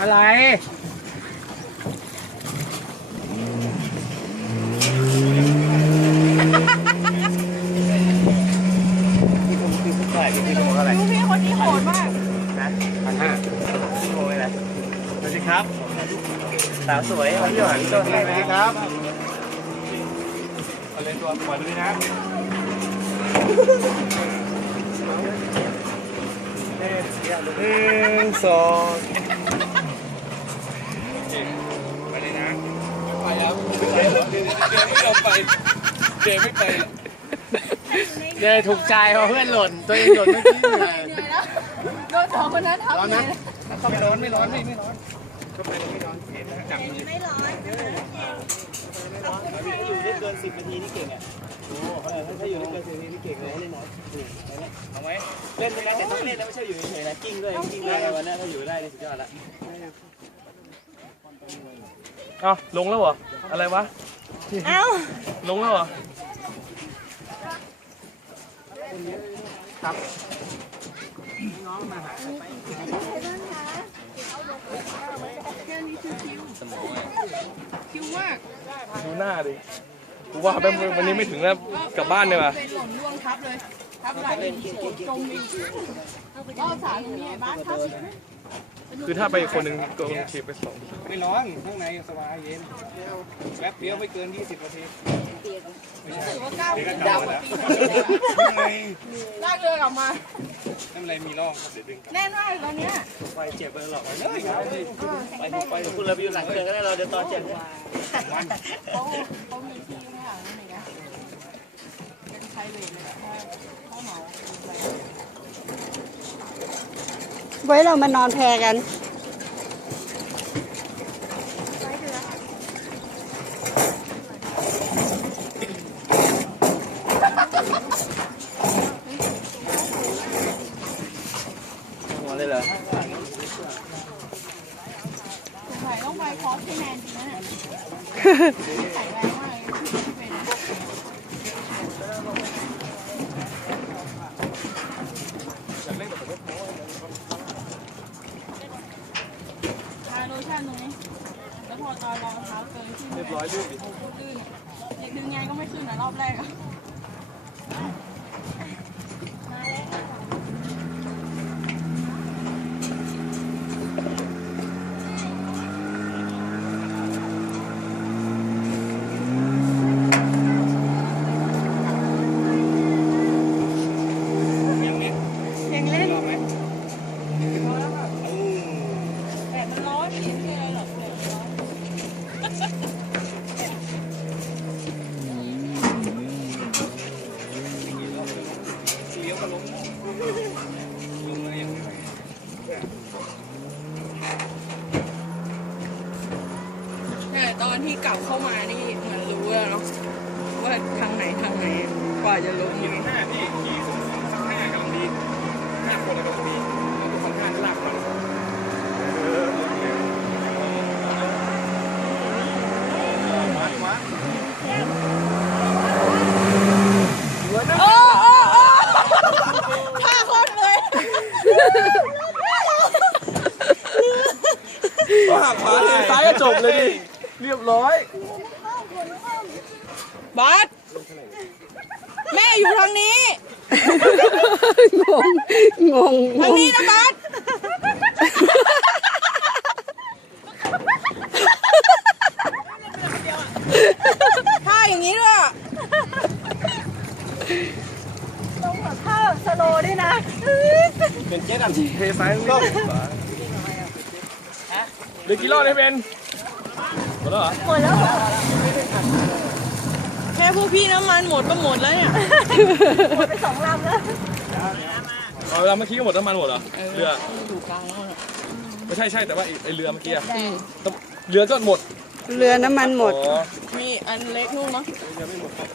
อะไรดูพี่คนนี้โหดมากนะ1,500พี่โมยนะสวัสดีครับสาวสวยมาที่หวานต้นสวัสดีครับเอาเลยตัวปล่อยเลยนะ1 2ไปเลยนะไปครับไปเดี๋ยวไม่ยอมไปเดี๋ยวไม่ไปเดี๋ยวถูกใจเพราะเพื่อนหล่นตัวเองหล่นเมื่อกี้เหนื่อย แล้วโดนสองคนนั้นทับ ร้อน เล นะ ย ไม่ร้อนไม่ร้อนไม่ร้อนก็ไปไม่ร้อนเห็นนะจับมือ ไม่ร้อน อยู่ได้เกิน10 นาทีนี่เก่งอ่ะโอ้ถ้าอยู่ได้เกิน10 นาทีนี่เก่งเลยเล่นน้อยเอาไหมเล่นไปแล้วแต่ต้องเล่นแล้วไม่ใช่อยู่เฉยๆนะกิ้งด้วยกิ้งได้วันนี้ถ้าอยู่ได้สุดยอดละอ้าวลงแล้วเหรออะไรวะ เอ้า ลงแล้วเหรอครับน้องมาหาคิวมาก ดูหน้าดิกูว่าแบบวันนี้ไม่ถึงแล้วกลับบ้านเลยว่ะ เป็นหล่นร่วงทับเลยทับไหลจมอีกก็สารมีบ้านทับ คือถ้าไปคนหนึ่งก็ลงเชฟไป2ไม่ร้อนข้างในสบายเย็นแป๊บเดียวไม่เกิน20 นาทีรู้สึกว่าก้าว นี่ก็กลับมาแล้ว ลากเรือกลับมา นั่นอะไรมีร่องครับเดี๋ยวดึง แน่นมากตอนเนี้ย ไฟเจ็บไปหรอกไปคุณเราไปอยู่หลังเรือก็ได้เราเดี๋ยวตอนเจ็บเขามีที่ข้างหลังนี่ไงเป็นไพรเวทเลยถ้าเหมา ไว้เรามานอนแพกันหัวเลยเหรอ สงสัยต้องไปคอสที่แมนจริงนะใส่แรงมากทาโลชั่นตรงนี้แล้วพอตอนรองเท้าเกินขึ้น เรียบร้อยลื่นดิ ลื่นเด็กดึงไงก็ไม่ขึ้นนะรอบแรกอะยังเล่นแต่มันร้อนไม่เป็นไรหรอกแต่ร้อนเลี้ยวมาลงมาอย่างไร แต่ตอนที่กลับเข้ามานี่มันรู้แล้วเนาะว่าทางไหนกว่าจะลง ขี่5พี่ขี่สูงสัก5กำลังดี5 คนกำลังดีค่อนข้างลากมันโอ้ท่าโคตรเลย หักขวาเลยซ้ายก็จบเลยดิเรียบร้อย บาสแม่อยู่ทางนี้ งง ทางนี้นะบาสท่าอย่างนี้ด้วย ต้องแบบท่าสโลว์ด้วยนะ เป็นเจ็ดอันเทซ้ายต้องเหลือกี่รอบเลยเป็นหมดแล้วเหรอ หมดแล้ว แค่พวกพี่น้ำมันหมดก็หมดแล้วเนี่ย หมดไป2 ลำแล้ว เอาเวลาเมื่อกี้ก็หมดน้ำมันหมดเหรอเรือ อยู่กลางแล้วน่ะ ไม่ใช่แต่ว่าไอเรือเมื่อกี้อะเรือก็หมด เรือน้ำมันหมด อ๋อ มีอันเล็กนู่นเนาะ ยังไม่หมดครับ